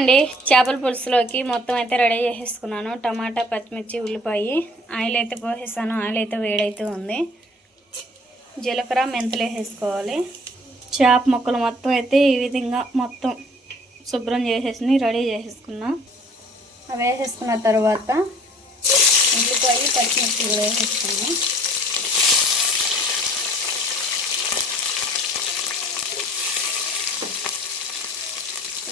అండి చేపల పులుసులోకి మొత్తం అయితే రెడీ చేసేసుకున్నాను. టమాటా, పచ్చిమిర్చి, ఉల్లిపాయ, ఆయిల్ అయితే పోసేసాను. ఆయిల్ అయితే వేడైతే ఉంది. జీలకర్ర, మెంతులు వేసేసుకోవాలి. చేప ముక్కలు మొత్తం అయితే ఈ విధంగా మొత్తం శుభ్రం చేసేసి రెడీ చేసేసుకున్నా. అవి వేసేసుకున్న తర్వాత ఉల్లిపాయ, పచ్చిమిర్చి కూడా వేసేసుకున్నాను.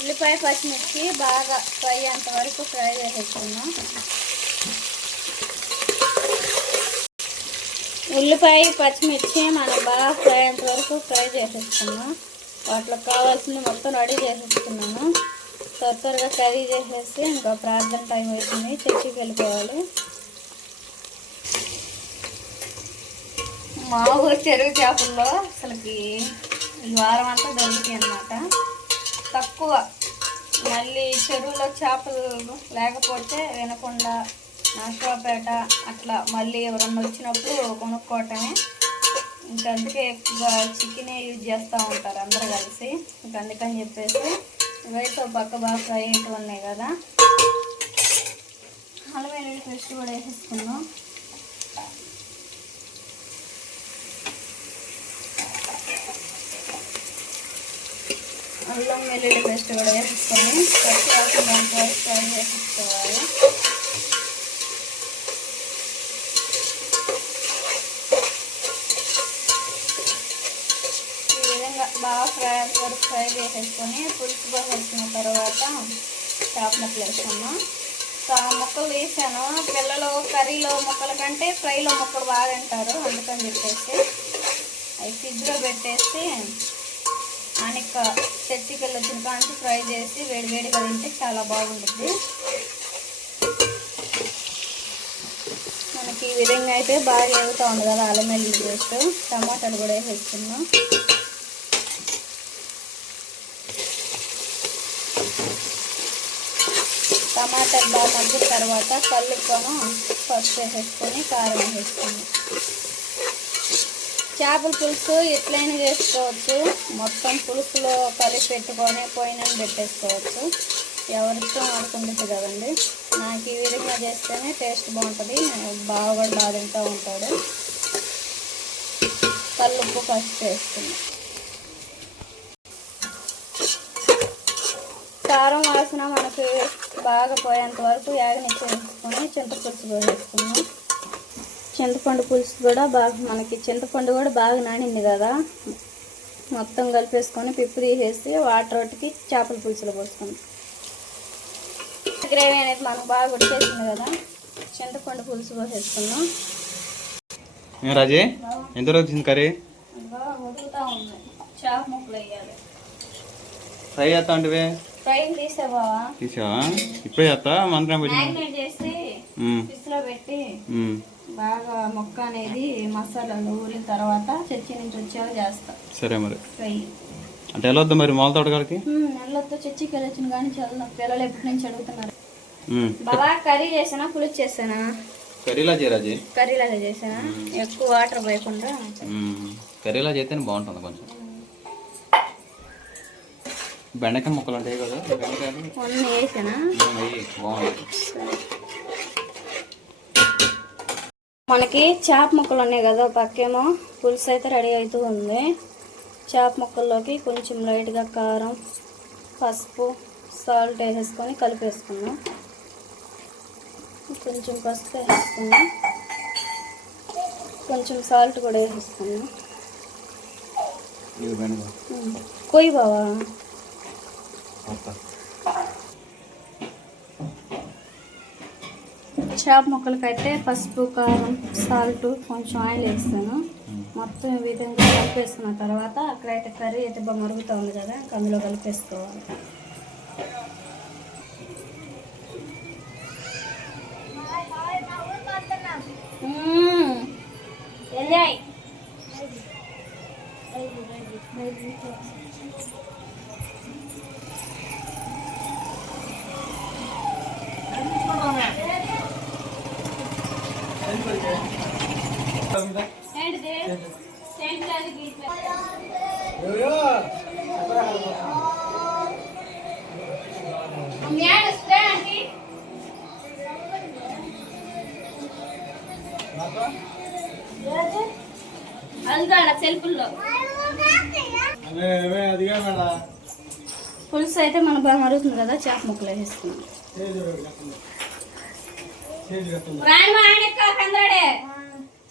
ఉల్లిపాయ, పచ్చిమిర్చి బాగా ఫ్రై అంతవరకు ఫ్రై చేసేసుకున్నాం. ఉల్లిపాయ, పచ్చిమిర్చి మనం బాగా ఫ్రై అంతవరకు ఫ్రై చేసేసుకున్నాం. వాటిలో కావాల్సింది మొత్తం రెడీ చేసేసుకున్నాను. త్వరగా కర్రీ చేసేసి ఇంకా ప్రార్థన టైం అవుతుంది, చర్చికి వెళ్ళిపోవాలి. మా ఊరు చెరువు చేపల్లో అసలుకి ఈ వారం అంతా దొరుకుతాయి అన్నమాట. తక్కువ మళ్ళీ చెరువులో చేపలు లేకపోతే వినకుండా నాశువాపేట అట్లా మళ్ళీ ఎవరన్నా వచ్చినప్పుడు కొనుక్కోవటమే. ఇంకా అందుకే ఎక్కువగా చికెనే యూజ్ చేస్తూ ఉంటారు అందరూ కలిసి. ఇంకా అందుకని చెప్పేసి ఇవైతే పక్క బాగా ఫ్రై అయితే ఉన్నాయి కదా. అల్లం వెల్లుల్లి పేస్ట్ కూడా వేసేసుకున్నాం. అల్లం వెల్లుల్లి పేస్ట్ కూడా వేసేసుకొని పచ్చి వాసన దాంట్లో ఫ్రై చేసేసుకోవాలి. ఈ విధంగా బాగా ఫ్రై చేసేసుకొని పులుసు పోసేసుకున్న తర్వాత చేప ముక్కలు వేసుకున్నాం. ముక్కలు వేసాను. పిల్లలు కర్రీలో ముక్కల కంటే ఫ్రైలో ముక్కలు బాగా తింటారు, అందుకని చెప్పేసి అవి ఫ్రిడ్జ్లో పెట్టేసి ఆనిక చర్చికి వెళ్ళి వచ్చిన కానీ ఫ్రై చేసి వేడివేడిగా తింటే చాలా బాగుంటుంది. మనకి ఈ విధంగా అయితే బాగా ఎగుతూ ఉంది కదా. అల్లం వెల్లుల్లి పేస్ట్, టమాటాలు కూడా వేసేసుకున్నాం. టమాటాలు బాగా మగ్గిన తర్వాత కల్లుకొని పసుపు వేసేసుకొని కారం వేసేసుకున్నాం. చేపల పులుసు ఎట్లయినా చేసుకోవచ్చు. మొత్తం పులుసులో కలిపి పెట్టుకొని పోయిన పెట్టేసుకోవచ్చు. ఎవరిష్టం ఆడుకుంటుంది కదండి. నాకు ఈ విధంగా చేస్తేనే టేస్ట్ బాగుంటుంది. బాగా కూడా బాగా తింటూ ఉంటాడు. కల్లుప్పు పసుపు వేసుకున్నాం. కారం వాసన మనకి బాగా పోయేంత వరకు యాగనిచ్చేసుకొని చింతపులుసు పోసేసుకున్నాం. చింతపండు పులుసు కూడా బాగా మనకి చింతపండు కూడా బాగా నానింది కదా. మొత్తం కలిపేసుకొని పిప్పు తీసేసి వాటర్ ఒకటికి చేపల పులుసులో పోసుకుంటాం. గ్రేవీ అనేది మనకు బాగా ఉడికేసింది కదా. చింతపండు పులుసు పోసేసుకున్నాం. రాజే ఎంత వచ్చింది కర్రీ? ఉడుకుతా ఉంది. చేప ముక్కలు వేయాలి. ఫ్రై చేస్తా అంటే ఫ్రై తీసావా? ఇప్పుడే చేస్తా. మంత్రం మ్యారినేట్ చేసి ఫ్రిడ్జ్లో పెట్టి బాగా మొక్క అనేది మసాలాలు ఊరిన తర్వాత చర్చి నుంచి వచ్చేలా చేస్తా. సరే మరి ఫ్రై అంటే ఎలా వద్దా మరి మొల తోటకాలకి? నెలలతో చర్చికి వెళ్ళొచ్చిన కానీ చాలా పిల్లలు ఎప్పటి నుంచి అడుగుతున్నారు. బాగా కర్రీ చేసానా పులుసు చేసానా? కర్రీలాగా చేసానా. ఎక్కువ వాటర్ పోయకుండా కర్రీలా చేస్తేనే బాగుంటుంది. కొంచెం బెండకాయ ముక్కలు ఉంటాయి కదా, అన్నీ వేసానా బాగుంటుంది. మనకి చేప ముక్కలు ఉన్నాయి కదా, పక్కేమో పులుసు అయితే రెడీ అవుతూ ఉంది. చేప ముక్కల్లోకి కొంచెం లైట్గా కారం, పసుపు, సాల్ట్ వేసేసుకొని కలిపేసుకున్నాం. కొంచెం పసుపు వేసేసుకున్నాం. కొంచెం సాల్ట్ కూడా వేసేసుకున్నాం. కొయ్యి బావా. చేప ముక్కలకైతే పసుపు, కారం, సాల్ట్, కొంచెం ఆయిల్ వేస్తాను. మొత్తం ఈ విధంగా కలిపేసుకున్న తర్వాత అక్కడైతే కర్రీ అయితే బాగా మరుగుతూ ఉంది కదా, అందులో కలిపేసుకోవాలి. ఎంజాయ్. సెల్ఫుల్లో పులుసు అయితే మన బాగా మరుగుతుంది కదా, చేప ముక్కలు వేసుకున్నాం.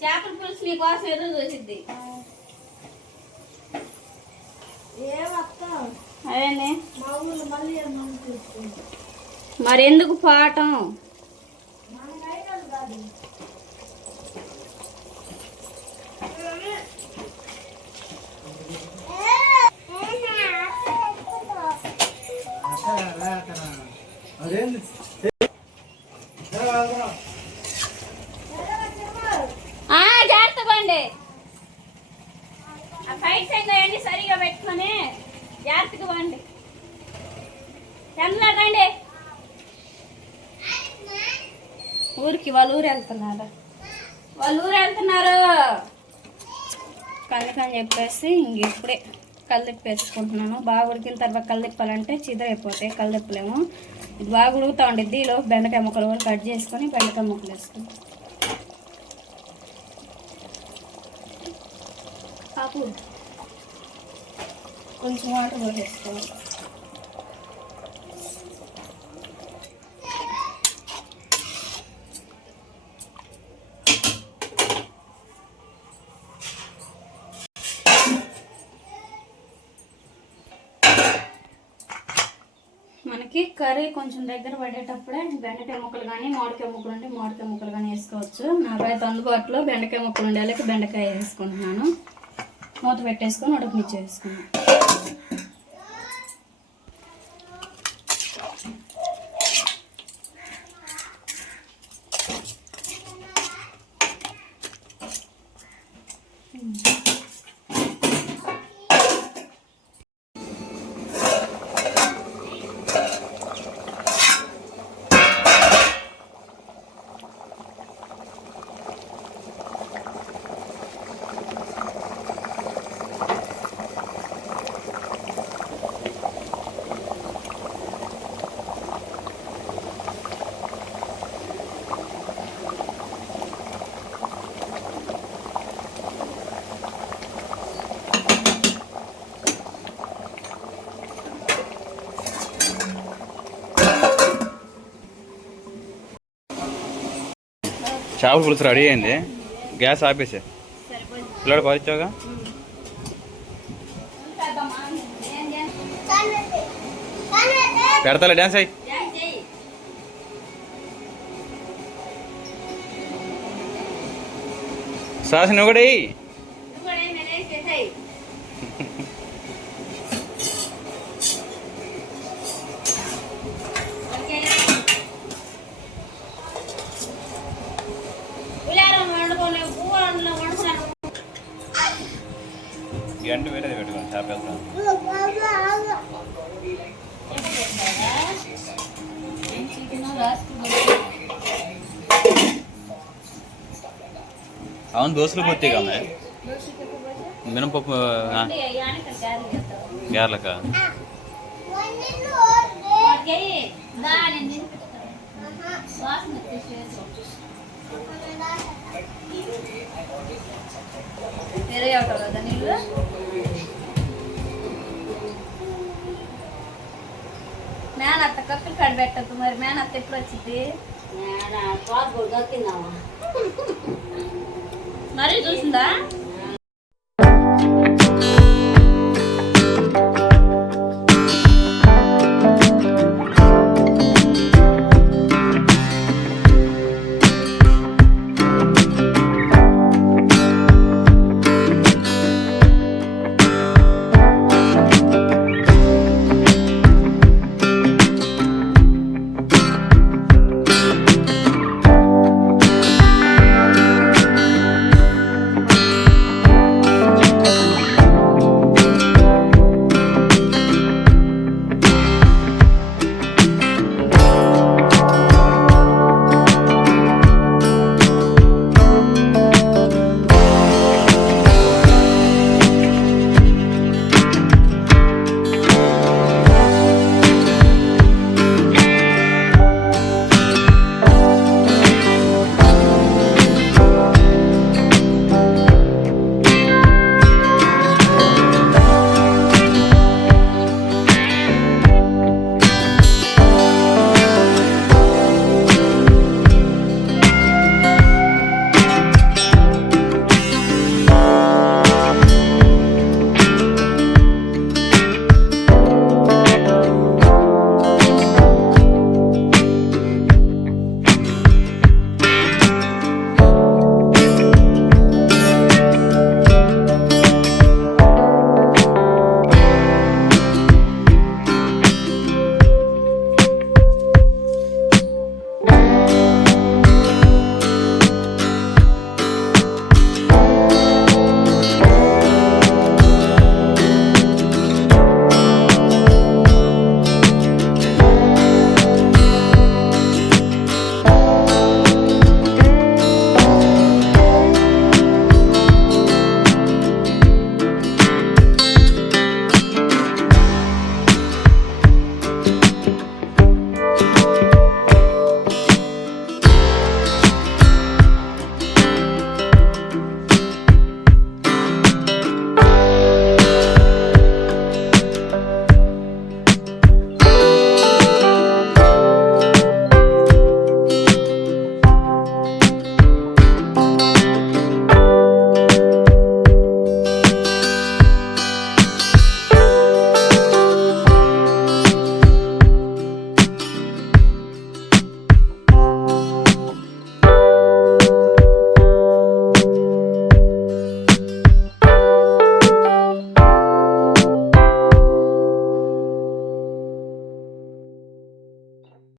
చేపల పులుసు మీకోసం ఎదురు చూసిద్ది. అదేనే మరి ఎందుకు పాఠం? జాగ్రత్తగా అండి, ఆ ఫైట్ అయ్యండి సరిగా పెట్టుకొని జాగ్రత్తగా వండి. ఎంతలాడండి ఊరికి, వాళ్ళ ఊరు వెళ్తున్నారు, కనుకని చెప్పేసి ఇంక ఇప్పుడే కళ్ళిప్పి వేసుకుంటున్నాను. బాగా ఉడికిన తర్వాత కళ్ళిప్పాలంటే చిదరైపోతాయి, కళ్ళిప్పలేము. ఇది బాగా ఉడుకుతూ ఉండిద్ది. ఈలో బెండకాయ ముక్కలు కూడా కట్ చేసుకొని బెండకాయ ముక్కలు వేసుకుంటాం. కాపు కొంచెం వాటర్ కూడా వేసుకోవాలి. మనకి కర్రీ కొంచెం దగ్గర పడేటప్పుడే బెండకాయ ముక్కలు కానీ మామిడికాయ ముక్కలు ఉంటే మామిడికాయ ముక్కలు కానీ వేసుకోవచ్చు. నాకైతే అందుబాటులో బెండకాయ ముక్కలు ఉండేలాకి బెండకాయ వేసుకుంటున్నాను. మూత పెట్టేసుకొని ఉడకనిచ్చి వేసుకున్నాను. చేపల పులుసు రెడీ అయింది. గ్యాస్ ఆపేసే పిల్లడు పాలిచ్చావుగా. పెడతాలే డ్యాన్స్ అయ్యి. సాస్ నువ్వు కూడా గంట వేరేది పెట్టుకోండి. చేప వెళ్తాను. అవును దోశలు పోతాయి కదా మినపప్పు గారెలకా. వేరే అవుతావు కదా నీళ్ళు. మేనత్త కప్పులు కడబెట్టద్దు. మరి మేనత్త ఎప్పుడు వచ్చింది? మరీ చూసిందా?